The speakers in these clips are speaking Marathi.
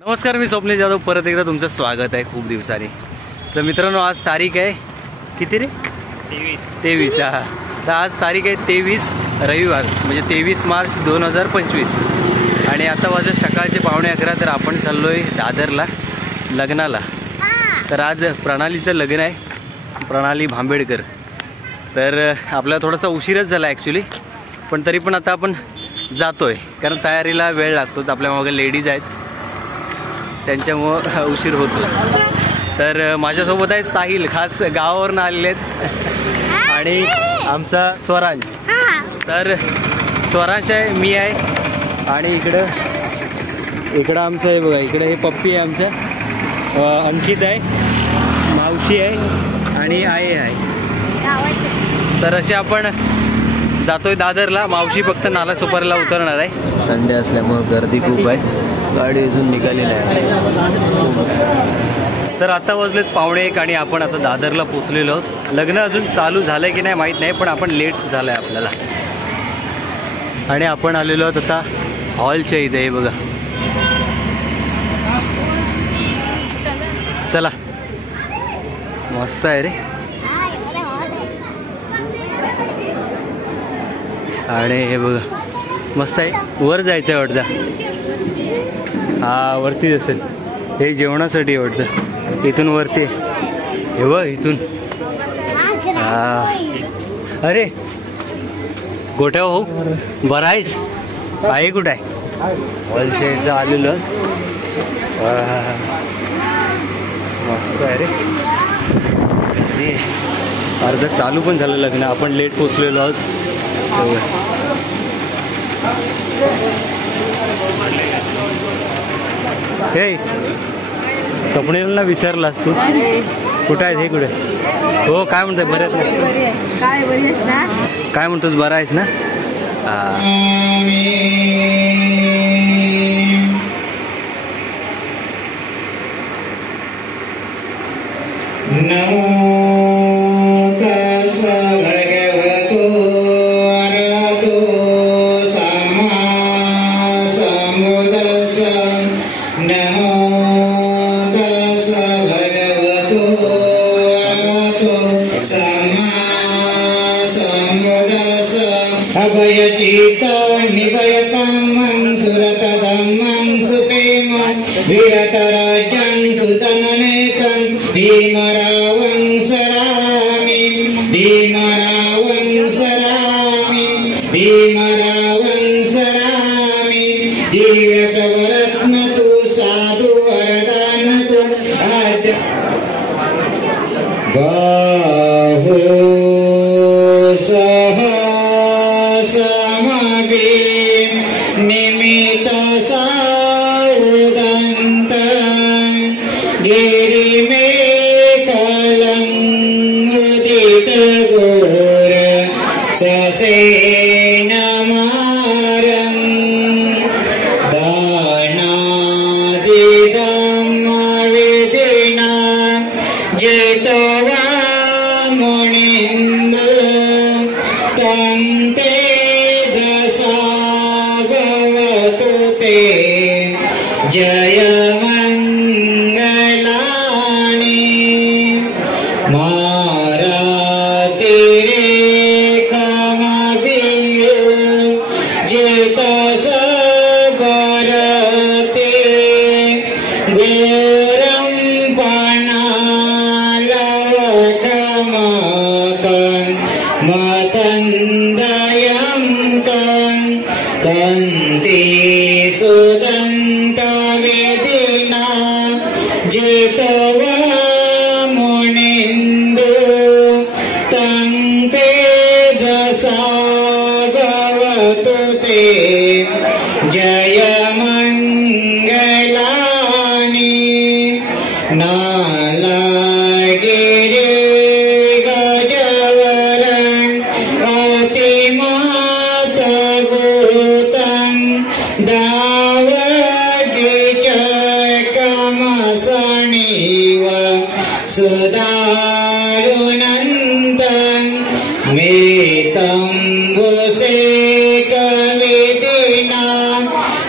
नमस्कार, मी स्वप्नील जाधव, परत एकदा तुमचं स्वागत आहे खूप दिवसांनी. तर मित्रांनो, आज तारीख आहे किती रे? 23. हा, तर आज तारीख आहे 23 रविवार, म्हणजे 23 मार्च 2025. आणि आता वाजले सकाळचे 11:15. तर आपण चाललोय दादरला लग्नाला. तर आज प्रणालीचं लग्न आहे, प्रणाली भांबेडकर. तर आपल्याला थोडासा उशीरच झाला ॲक्च्युली, पण तरी पण आता आपण जातोय कारण तयारीला वेळ लागतोच. आपल्या मागे लेडीज आहेत, त्यांच्यामुळं उशीर होतो. तर माझ्यासोबत आहे साहिल, खास गावावरून आलेले आहेत, आणि आमचा स्वरांश. तर स्वरांश आहे, मी आहे, आणि इकडं आमचं आहे बघा. इकडे हे पप्पी आहे आमचं, अंकित आहे, मावशी आहे, आणि आई आहे. तर असे आपण जातोय दादरला. मावशी फक्त नालासोपाऱ्याला उतरणार आहे. संडे असल्यामुळं गर्दी खूप आहे, गाडी अजून निघाली नाही. तर आता वाजलेत 1:15 आणि आपण आता दादरला पोचलेलो आहोत. लग्न अजून चालू झालंय की नाही माहीत नाही, पण आपण लेट झालंय आपल्याला. आणि आपण आलेलो आहोत आता हॉलच्या इथे. हे बघा, चला, मस्त आहे रे. आणि हे बघा, मस्त आहे. वर जायचं आहे वाटतं. हा, वरतीच असेल. हे जेवणासाठी वाटतं. इथून वरती हे बघ, इथून. हा, अरे गोट्या हो, बरं आहेस? आई कुठं आहे? हॉलच्या इथं आलेलो. मस्त आहे रे. अर्धा चालू पण झालं लग्न, आपण लेट पोचलेलो आहोत. हे स्वप्नीलला विसरलास तू? कुठं आहे हे? कुठे? हो, काय म्हणतोय? बरं ना? काय म्हणतोस? बरं आहेस ना?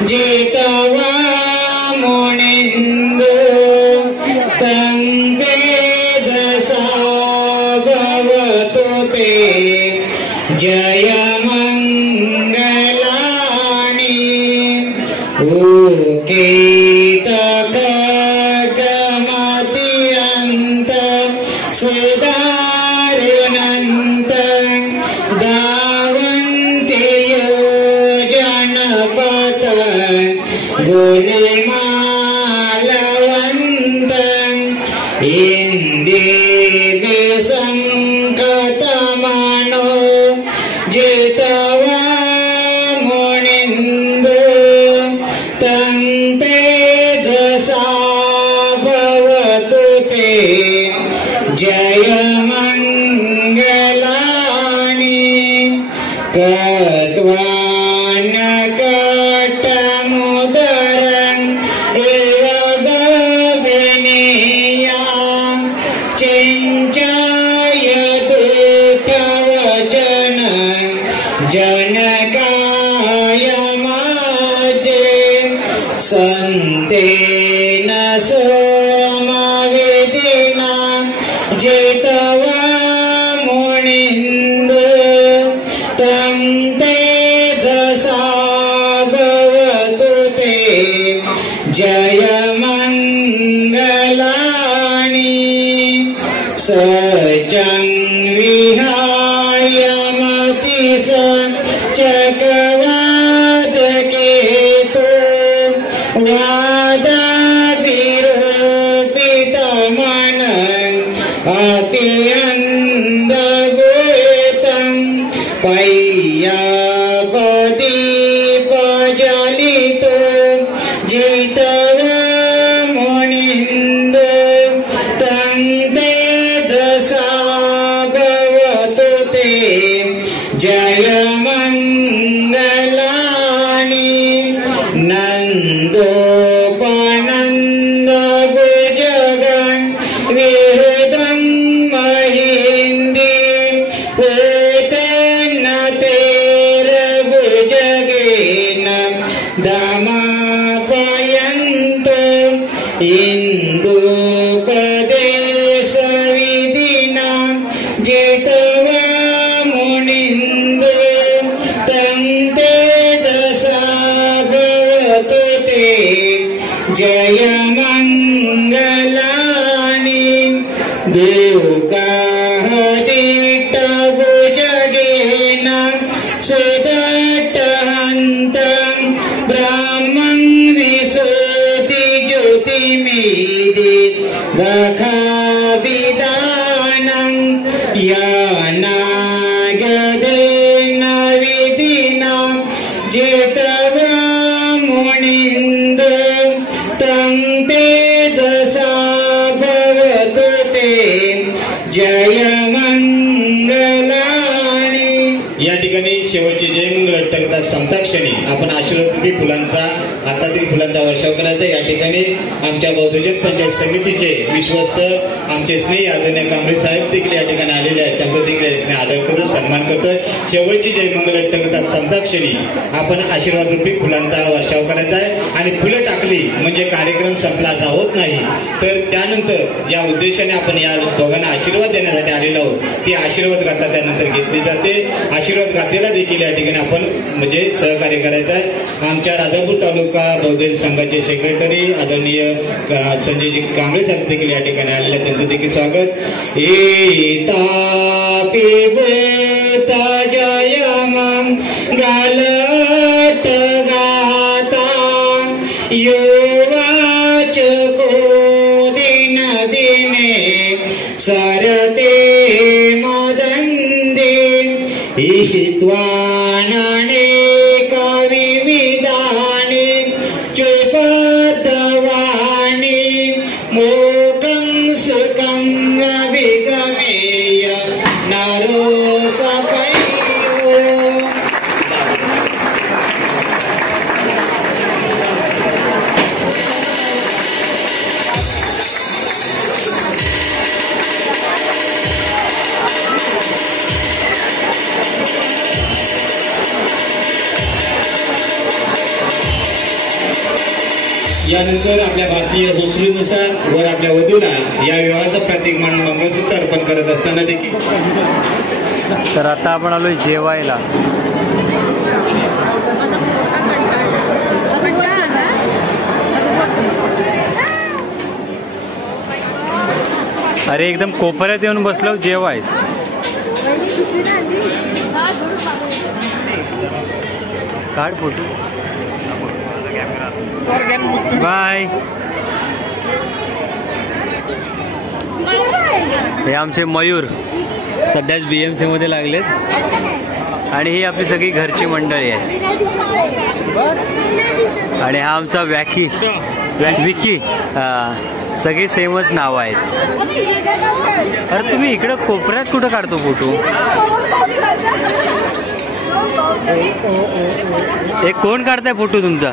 जितवा मुनि तं तेजसा भवतु ते जयमङ्गलानि उकेतकगमत्यन्त सुदारुणन्त धावन्ति योजनपथ गुलिमालवन्त इन्दिविसङ्कतमनो जितवा मुनिन्दो तं तेजसा भवतु ते जयमङ्गलानि कट्वानकटमुदरं इव गविनीया चिञ्चायतु कवचनं जनकाय माजे सन्तेन सोमविदिना जितवा मुनिन्दो तं तेजसा भवतु ते जयमङ्गलानि सचं विहाय मतिस चकवादकेतु वादाभिरूपितमनं अत्यन्दभूतं पय्यापदीपजलितो जितवा मुनिन्दो तं तेजसा भवतु ते जयमङ्गलानि नन्दोपनन्दभुजगं विहृदं महीन्दि पूतेन तेरभुजगेन दमापयन्तु इन्दुपदेशविधिना जितवा मुनिन्दो तं तेजसा भवतु ते जयमङ्गलानि दुर्गाहदिष्टभुजगेन सुदट्टहन्तं ब्राह्मं विशोतिज्योतिमेदि बखाविदानं यानागदेन विधिना जितवा मुनिन्दो तं तेजसा भवतु ते जयमङ्गलानि. या ठिकाणी शेवटची जयमंगल अट्टकता संताक्षणी आपण आशीर्वादरूपी फुलांचा हातातील फुलांचा वर्षाव करायचा. या ठिकाणी आमच्या बौद्धजन पंचायत समितीचे विश्वस्त आमचे स्नेही आदरणीय कांबळे साहेब देखील या ठिकाणी आलेले आहेत. त्यांचा देखील आदर करतो, सन्मान करतोय. शेवटची जयमंगल अट्टकता संताक्षणी आपण आशीर्वादरूपी फुलांचा वर्षाव करायचा आहे. आणि फुलं टाकली म्हणजे कार्यक्रम संपला असा होत नाही. तर त्यानंतर ज्या उद्देशाने आपण या दोघांना आशीर्वाद देण्यासाठी आलेलो आहोत ती आशीर्वाद गाथा त्यानंतर घेतली जाते. आशीर्वाद गाथेला देखील या ठिकाणी आपण म्हणजे सहकार्य करायचं आहे. आमच्या राजापूर तालुका बौद्ध संघाचे सेक्रेटरी आदरणीय संजयजी कांबळे साहेब देखील या ठिकाणी आलेले आहेत. त्यांचं देखील स्वागत. एता जयमंगल गाता योवाचको दिन दिने सरते मदन्दे ईशित्वाननेक विविधानि चुपदवानि मोकं सुखं विगमेय नरो सपयो. यानंतर आपल्या भारतीय संस्कृतीनुसार वर आपल्या वधूला या विवाहाचं प्रतीक म्हणून मंगळसूत्र अर्पण करत असताना देखील. तर आता आपण आलोय जेवायला. अरे एकदम कोपऱ्यात येऊन बसलो जेवायस. काढ फोटो. बाय. हे आमचे मयूर सध्याच BMC मध्ये लागलेत आणि ही आपली सगळी घरची मंडळी आहे. आणि हा आमचा विकी. सगळी सेमच नाव आहेत. अरे तुम्ही इकडं कोपऱ्यात कुठं काढतो फोटो? एक कोण काढताय फोटो तुमचा?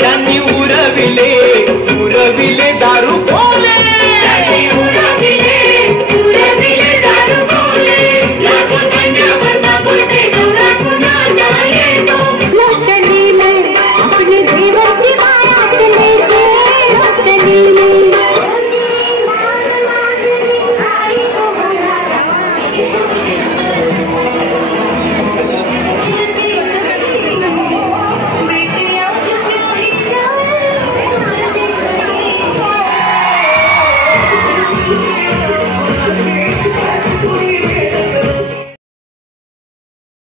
त्यांनी उरविले